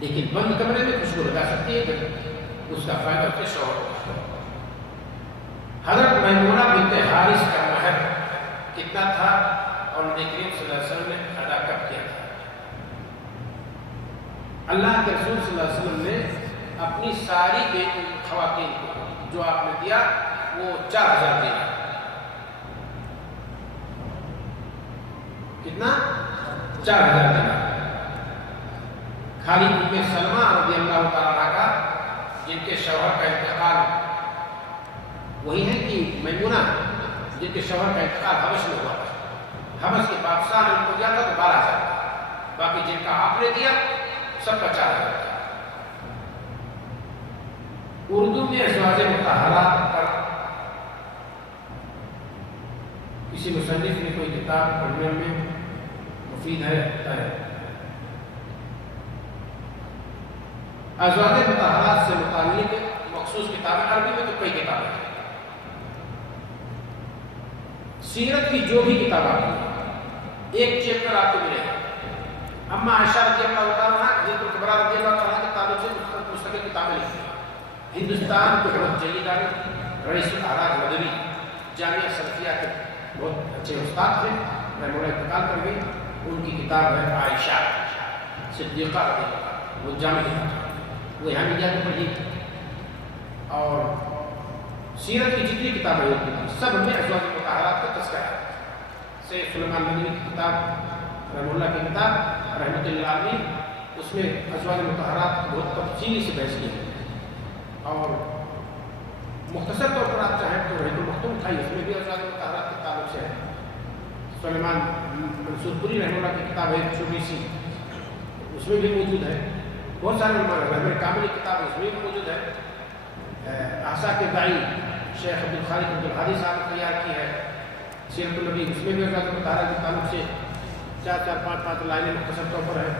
لیکن بند کمرے میں خوشبو لگا سکتی ہے جب اس کا فائدہ اس کے شوہر کو۔ حضرت میمونہ بنت حارث کا مہر کتنا تھا اور نبی کریم صلی اللہ علیہ وسلم نے ادا کب کیا تھا؟ اللہ کے رسول صلی اللہ علیہ وسلم نے اپنی ساری خواتین کو جو آپ نے دیا وہ 4000 دینار۔ کتنا؟ 4000 دینار۔ خالی ام سلمہ رضی اللہ تعالیٰ عنہ کا، جن کے شوہر کا انتقال وہی ہے کہ میمونہ، جن کے شوہر کا انتقال حبش میں ہوا تھا، حبش کے بادشاہ نے ان کو دیا تھا تو 12000، باقی جن کا آپ نے دیا سب کا 4000 تھا۔ اردو میں ازواج مطہرات پر کسی مصنف نے کوئی کتاب پڑھنے میں مفید ہے؟ ازواج مطہرات سے متعلق مخصوص کتابیں، عربی میں تو کئی کتابیں ہیں۔ سیرت کی جو بھی کتاب آتی ہے ایک چیپٹر آپ کو ملے گا۔ اما عائشہ رضی اللہ تعالیٰ عنہ، حضرت الکبریٰ رضی اللہ تعالیٰ عنہ کے تعلق سے مستقل کتابیں لکھی ہیں۔ ہندوستان کے بہت جلیل عالم رئیس الاعراج مدنی جامعہ سلفیہ کے بہت اچھے استاد تھے، رحمہ اللہ انتقال کر گئے، ان کی کتاب ہے عائشہ صدیقہ رضی اللہ عنہ، وہ جامع کتاب ہے، وہ یہاں بھی جا کے پڑھی۔ اور سیرت کی جتنی کتابیں ہوتی ہیں سب میں ازواج مطہرات کا تذکرہ ہے۔ سید سلیمان مدنی کی کتاب، رحمہ اللہ کی کتاب رحمۃ اللہ علیہ، اس میں ازواج مطہرات بہت تفصیلی سے بحث کی ہے۔ اور مختصر طور پر آپ چاہیں تو رحیق المختوم تھا، اس میں بھی ازواج مطہرات کے تعلق سے ہے۔ سلیمان منصور پوری رحمہ اللہ کی کتاب ہے چھوٹی سی، اس میں بھی موجود ہے۔ بہت سارے رحمہ کامل کی کتاب اس میں بھی موجود ہے۔ احسا کے دائی شیخ عبدالخالق عبدالحادی صاحب نے تیار کی ہے سیرت النبی، اس میں بھی ازواج مطہرات کے تعلق سے 4-5 لائنیں مختصر طور پر ہے۔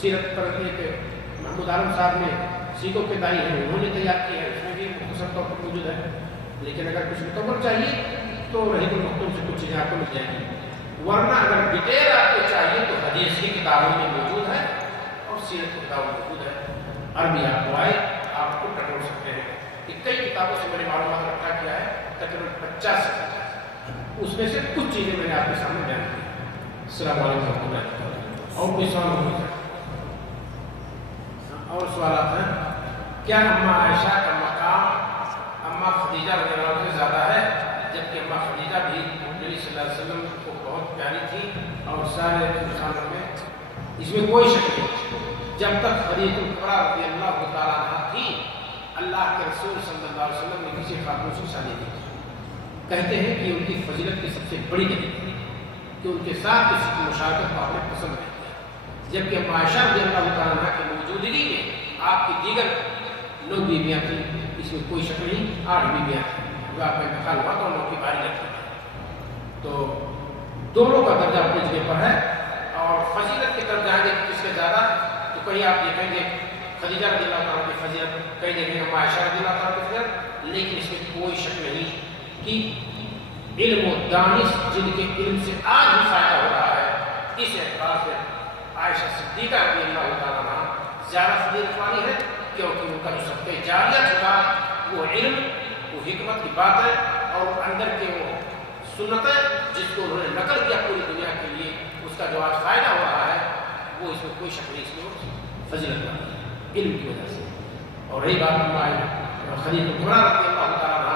سیرت پر ایک محمود عالم صاحب نے سیکھوں کے دائی ہیں، انہوں نے تیار کی ہے، اس میں بھی مختصر طور پر موجود ہے۔ لیکن اگر کچھ مکمل چاہیے تو رحیق المختوم سے کچھ چیزیں آپ کو مل جائیں گی، ورنہ اگر ڈیٹیل آپ کو چاہیے تو حدیث کی کتابوں میں موجود ہے اور سیرت کی کتابوں میں موجود ہے۔ عربی آپ کو آئے آپ کو ٹٹول سکتے ہیں کہ کئی کتابوں سے میں نے معلومات اکٹھا کیا ہے، تقریباً 50 سے 50، اس میں سے کچھ چیزیں میں نے آپ کے سامنے بیان کی۔ السلام علیکم ورحمۃ اللہ وبرکاتہ۔ اور کوئی سوال ہو جائے؟ اور سوالات ہیں؟ کیا اما عائشہ کا مقام اما خدیجہ رضی اللہ عنہ سے زیادہ ہے؟ جبکہ اما خدیجہ بھی نبی صلی اللہ علیہ وسلم کو بہت پیاری تھی اور سارے انسانوں میں اس میں کوئی شک نہیں۔ جب تک خدیجہ الکبریٰ رضی اللہ تعالیٰ عنہ تھی، اللہ کے رسول صلی اللہ علیہ وسلم نے کسی خاتون سے شادی نہیں کی۔ کہتے ہیں کہ ان کی فضیلت کی سب سے بڑی دلیل تھی کہ ان کے ساتھ کسی کی مشارکت کو آپ نے پسند نہیں کیا، جبکہ اما عائشہ رضی اللہ تعالیٰ عنہ کی موجودگی میں آپ کی دیگر 9 بیویاں تھیں، اس میں کوئی شک نہیں، 8 بیویاں تھیں، جو آپ کا انتقال ہوا تو ان کی باری لگتی ہے۔ تو دونوں کا درجہ اپنی جگہ پر ہے، اور فضیلت کی طرف جائیں گے کس کا زیادہ تو کہیں آپ دیکھیں گے خدیجہ رضی اللہ تعالیٰ کی فضیلت، کہیں دیکھیں گے اما عائشہ رضی اللہ تعالیٰ کی فضیلت، لیکن اس میں کوئی شک نہیں کہ علم و دانش جن کے علم سے آج بھی فائدہ ہو رہا ہے، اس اعتبار سے عائشہ صدیقہ رضی اللہ تعالیٰ عنہ زیادہ فضیلت والی ہے، کیونکہ ان کا جو صدقہ جاریہ تھا وہ علم، وہ حکمت کی بات ہے، اور اندر کے وہ سنتیں جس کو انہوں نے نقل کیا پوری دنیا کے لیے، اس کا جو آج فائدہ ہو رہا ہے وہ اس میں کوئی شک نہیں، اس میں فضیلت والی ہے علم کی وجہ سے۔ اور رہی بات خلیفہ کبریٰ رضی اللہ تعالیٰ عنہ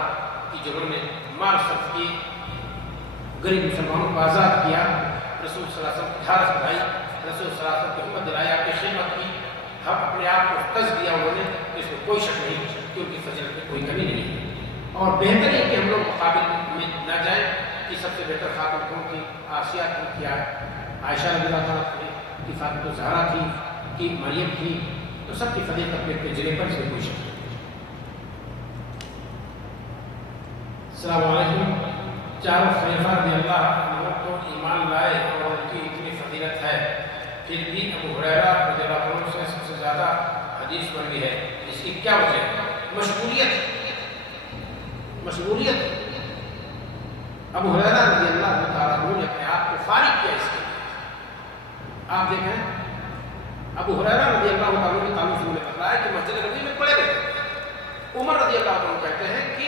کی، جنہوں نے مال صرف کی، غریب مسلمانوں کو آزاد کیا، رسول صلی اللہ علیہ وسلم کی حارث بڑھائی، رسول صلی اللہ علیہ وسلم کی ہمت دلائی، آپ کی خدمت کی، ہم اپنے آپ کو تز دیا انہوں نے، اس میں کوئی شک نہیں کہ ان کی فضیلت میں کوئی کمی نہیں ہے۔ اور بہتر یہ کہ ہم لوگ مقابل میں نہ جائیں کہ سب سے بہتر خاتون کون تھی، آسیہ کون تھی، عائشہ رضی اللہ تعالیٰ تھی، کہ فاطمہ زہرا تھی، کہ مریم تھی، تو سب کی فضیلت اپنے اپنے جگہ پر، اس میں کوئی شک نہیں۔ السلام علیکم۔ چاروں خلیفہ رضی اللہ عنہ کو ایمان لائے اور ان کی اتنی فضیلت ہے، پھر بھی ابو ہریرہ رضی اللہ عنہ سے سب سے زیادہ حدیث مروی ہے، اس کی کیا وجہ ہے؟ مشغولیت۔ ابو ہریرہ رضی اللہ تعالیٰ عنہ نے اپنے آپ کو فارغ کیا اس کے لیے۔ آپ دیکھیں ابو ہریرہ رضی اللہ تعالیٰ عنہ کے تعلق سے انہوں نے بتایا کہ مسجد نبوی میں پڑے ہوئے عمر رضی اللہ عنہ کہتے ہیں کہ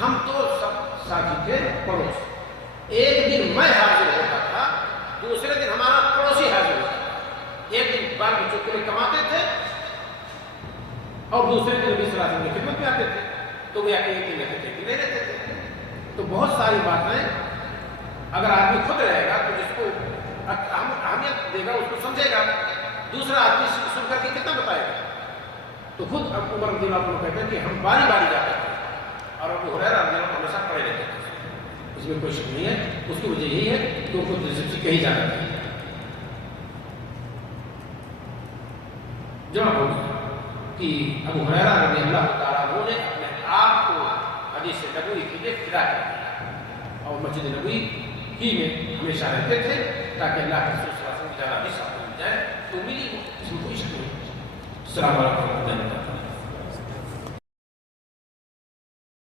ہم تو سب ساتھی تھے پڑوس، ایک دن میں حاضر ہوتا تھا، دوسرے دن ہمارا پڑوسی حاضر ہوتا تھا، ایک دن بال بچوں کے لیے کماتے تھے اور دوسرے دن نبی صلی اللہ علیہ وسلم کی خدمت میں آتے تھے، تو وہ ایک دن رہتے تھے کہ نہیں رہتے تھے۔ تو بہت ساری باتیں اگر آدمی خود رہے گا تو جس کو اہمیت دے گا اس کو سمجھے گا، دوسرا آدمی سن کر کے کتنا بتائے گا۔ تو خود عمر رضی اللہ عنہ کہتے ہیں کہ ہم باری باری جاتے تھے اور ابو ہریرہ رضی اللہ عنہ ہمیشہ پڑے رہتے تھے، اس میں کوئی شک نہیں ہے۔ اس کی وجہ یہی ہے کہ وہ خود نصیب سے کہیں جانا تھا۔ جواب ہوگا کہ ابو ہریرہ رضی اللہ تعالیٰ عنہ نے اپنے آپ کو حدیث نبوی کے لیے فدا کر دیا اور مسجد نبوی ہی میں ہمیشہ رہتے تھے تاکہ اللہ کے رسول صلی اللہ علیہ وسلم کی جانب سے مل جائے، تو ملی، اس میں کوئی شک نہیں۔ السلام علیکم ورحمۃ اللہ۔